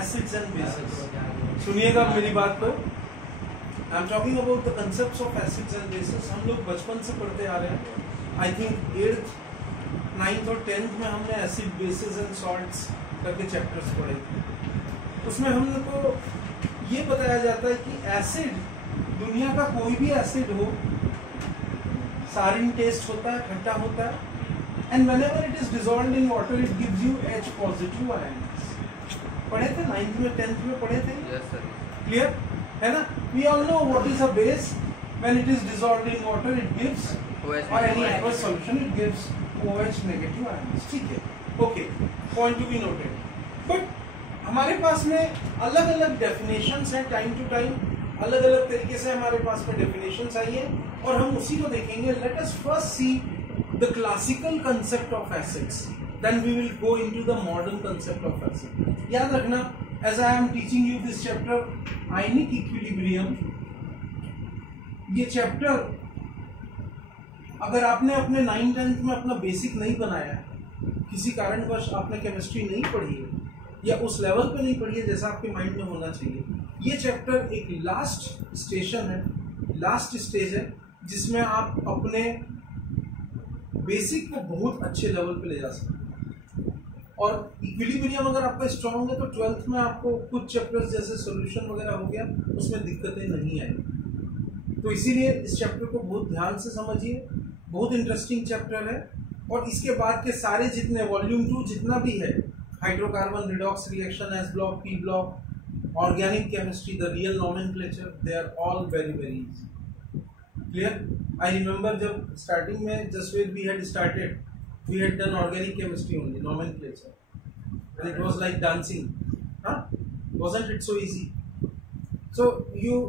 Acids and basis. सुनिएगा मेरी बात को, I am talking about the concepts of acids and basis. हम लोग बचपन से पढ़ते आ रहे हैं, आई थिंक 8th, 9th और 10th में हमने एसिड, बेसिस एंड सॉल्ट्स करके चैप्टर्स पढ़े थे। उसमें हम लोग को ये बताया जाता है कि एसिड, दुनिया का कोई भी एसिड हो, सारिन टेस्ट होता है, खट्टा होता है, and whenever it is dissolved in water it gives you H positive ions। पढ़े थे 9th में, 10th में पढ़े थे? Yes sir। Clear है ना? We all know what is a base। When it is dissolved in water it gives OH or any aqueous solution it gives OH negative ions। ठीक है, okay, point to be noted। But हमारे पास में अलग अलग definitions हैं, time to time अलग अलग तरीके से हमारे पास में डेफिनेशंस आई हैं और हम उसी को देखेंगे। Let us first see the classical concept of acids, then we will go into the modern concept of acid। याद रखना, as I am teaching you this chapter ionic equilibrium, ये चैप्टर अगर आपने अपने 9th-10th में अपना बेसिक नहीं बनाया, किसी कारणवश आपने केमिस्ट्री नहीं पढ़ी है या उस लेवल पे नहीं पढ़ी है जैसा आपके माइंड में होना चाहिए, ये चैप्टर एक लास्ट स्टेशन है, लास्ट स्टेज है जिसमें आप अपने बेसिक को बहुत अच्छे लेवल पे ले जा सकते हैं। और इक्विलिब्रियम अगर आपका स्ट्रांग है तो 12th में आपको कुछ चैप्टर्स जैसे सॉल्यूशन वगैरह हो गया, उसमें दिक्कतें नहीं आएंगी। तो इसीलिए इस चैप्टर को बहुत ध्यान से समझिए, बहुत इंटरेस्टिंग चैप्टर है। और इसके बाद के सारे जितने वॉल्यूम 2 जितना भी है, hydrocarbon redox reaction, S block, P block, organic chemistry, the real nomenclature, they are all very very easy. Clear? I remember जब starting में just when we had started, we had done organic chemistry only, nomenclature, and it was like dancing, huh? Wasn't it so easy? So you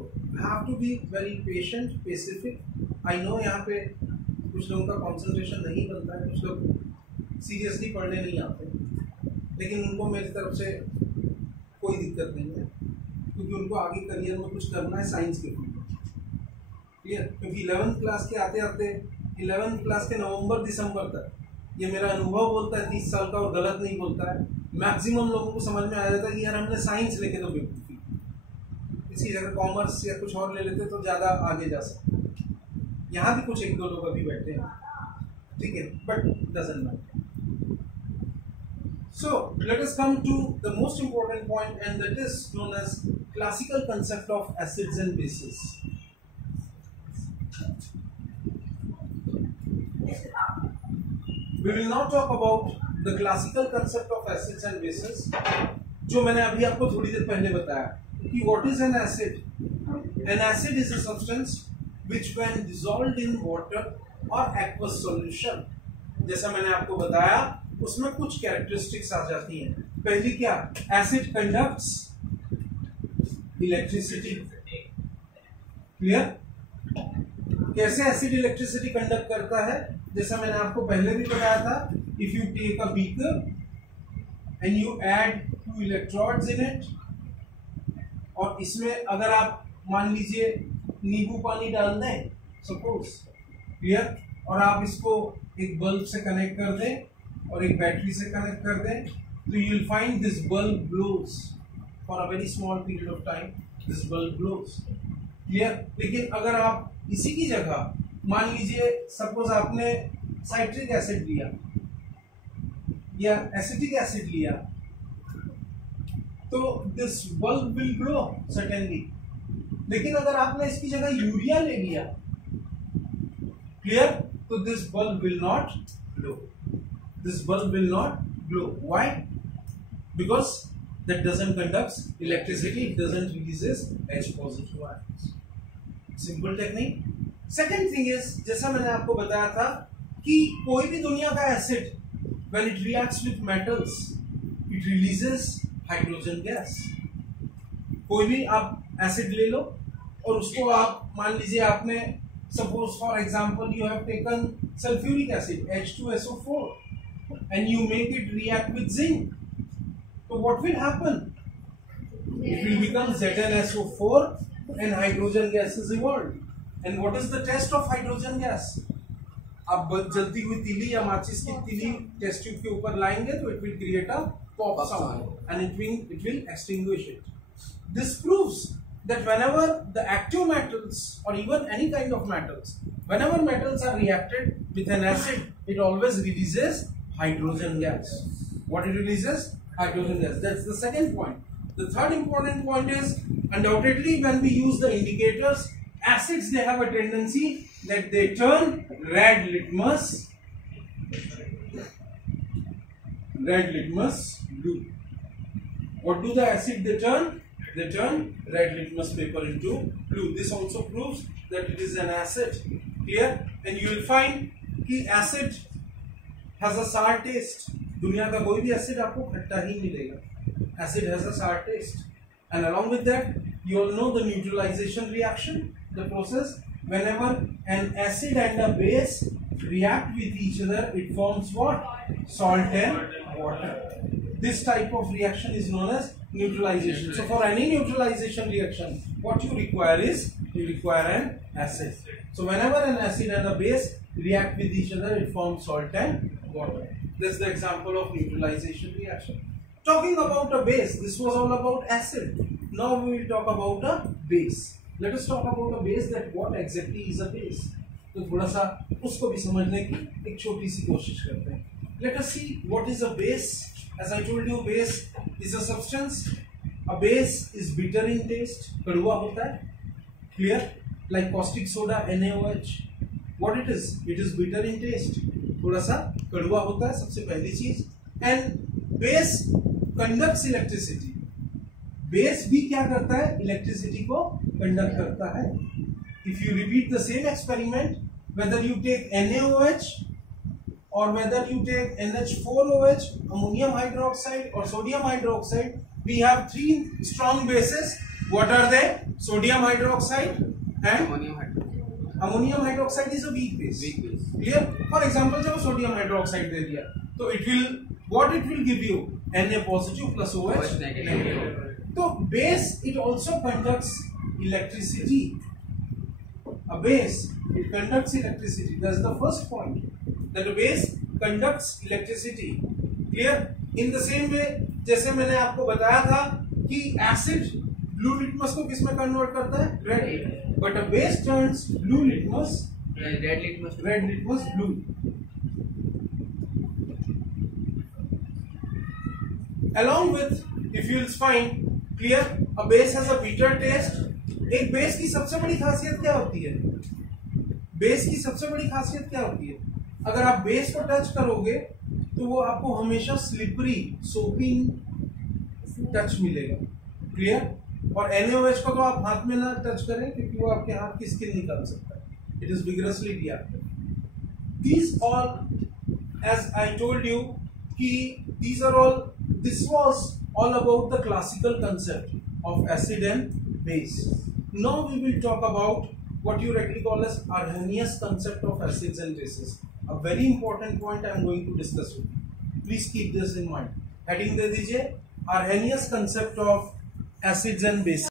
have to be very patient, specific। I know यहाँ पे कुछ लोगों का concentration नहीं बनता है, कुछ लोग seriously पढ़ने नहीं आते, लेकिन उनको मेरी तरफ से कोई दिक्कत नहीं है, क्योंकि उनको आगे करियर में कुछ करना है साइंस के फील्ड में। क्योंकि 11th क्लास के आते आते 11th क्लास के नवंबर दिसंबर तक, ये मेरा अनुभव बोलता है 30 साल का और गलत नहीं बोलता है, मैक्सिमम लोगों को समझ में आ जाता है कि यार हमने साइंस लेके तो बेवकूफी, इसी जगह कॉमर्स या कुछ और ले लेते तो ज़्यादा आगे जा सकते। यहाँ भी कुछ एक दो लोग अभी बैठे हैं, ठीक है, but doesn't matter. So let us come to the most important point and that is known as classical concept of acids and bases. We will now talk about the classical concept of acids and bases, जो मैंने अभी आपको थोड़ी देर पहले बताया कि what is an acid? An acid is a substance which when dissolved in water or aqueous solution, जैसा मैंने आपको बताया, उसमें कुछ कैरेक्टरिस्टिक्स आ जाती हैं। पहली क्या? Acid conducts electricity। क्लियर? कैसे एसिड इलेक्ट्रिसिटी कंडक्ट करता है? जैसा मैंने आपको पहले भी बताया था, if you take a beaker and you add 2 electrodes in it, और इसमें अगर आप मान लीजिए नींबू पानी डाल दें सपोज, क्लियर, और आप इसको एक बल्ब से कनेक्ट कर दें और एक बैटरी से कनेक्ट कर दें, तो you will find this bulb glows for a very small period of time, this bulb glows. Clear? लेकिन अगर आप इसी की जगह मान लीजिए सपोज आपने साइट्रिक एसिड लिया या एसिटिक एसिड लिया, तो this bulb will glow certainly. लेकिन अगर आपने इसकी जगह यूरिया ले लिया, क्लियर, तो this bulb will not glow, this bulb will not glow. Why? Because that doesn't conduct electricity, it doesn't releases H positive ions। Simple technique। Second thing is, जैसा मैंने आपको बताया था कि कोई भी दुनिया का acid when it reacts with metals it releases hydrogen gas। कोई भी आप एसिड ले लो और उसको आप मान लीजिए आपने suppose for example you have taken sulfuric acid H2SO4 and you make it react with zinc, so what will happen? It will become ZnSO4 and hydrogen gas is evolved। And what is the test of hydrogen gas? आप जलती हुई तीली या माचिस की तीली test tube के ऊपर लाएंगे तो it will create a pop sound, and it will extinguish it. This proves that whenever the active metals or even any kind of metals, whenever metals are reacted with an acid, it always releases hydrogen gas. What it releases? Hydrogen gas. That's the second point. The third important point is, undoubtedly when we use the indicators, acids, they have a tendency that they turn red litmus blue. What do the acid they turn? They turn red litmus paper into blue. This also proves that it is an acid. Clear? And you will find कि acid has a sour taste. दुनिया का कोई भी acid आपको खट्टा ही मिलेगा. Acid has a sour taste. And along with that, you all know the neutralization reaction, the process. Whenever an acid and a base react with each other, it forms what? Salt and water. This type of reaction is known as neutralization. So for any neutralization reaction, what you require is, you require an acid. So whenever an acid and a base react with each other, it forms salt and water. That's the example of neutralization reaction. Talking about a base, this was all about acid. Now we will talk about a base. Let us talk about a base, that what exactly is a base. तो थोड़ा सा उसको भी समझने की एक छोटी सी कोशिश करते हैं. Let us see what is a base. As I told you, base is a substance. A base is bitter in taste. कड़वा होता है. Clear? Like caustic soda, NaOH. What it is? It is bitter in taste. थोड़ा सा कड़वा होता है, सबसे पहली चीज. And base conducts electricity. Base भी क्या करता है? इलेक्ट्रिसिटी को कंडक्ट करता है. If you repeat the same experiment, whether you take NaOH or whether you take NH4OH, ammonium hydroxide or sodium hydroxide, we have three strong bases. What are they? Sodium hydroxide and ammonium hydroxide is a weak base. Clear? For example, जब sodium hydroxide दे दिया, तो it will give you Na positive plus OH negative. So base, it also conducts electricity. A base, it conducts electricity. That's the first point. That a base conducts electricity. Clear? In the same way, जैसे मैंने आपको बताया था कि acid blue litmus को किस में convert करता है? Red. But a base turns blue litmus red litmus blue. Along with, if you will find, clear, a base has a bitter taste. एक बेस की सबसे बड़ी खासियत क्या होती है? बेस की सबसे बड़ी खासियत क्या होती है? अगर आप बेस को टच करोगे तो वो आपको हमेशा स्लिपरी, सोपी टच मिलेगा. क्लियर? और NaOH को तो आप हाथ में ना टच करें, क्योंकि वो आपके हाथ की स्किन निकाल सकता है. It is vigorously reactive. These all, as I told you, this was all about the classical concept of acid and base. Now we will talk about what you rightly call as Arrhenius concept of acids and bases. A very important point I am going to discuss with you. Please keep this in mind. Heading दे दीजिए, Arrhenius concept of acids and bases.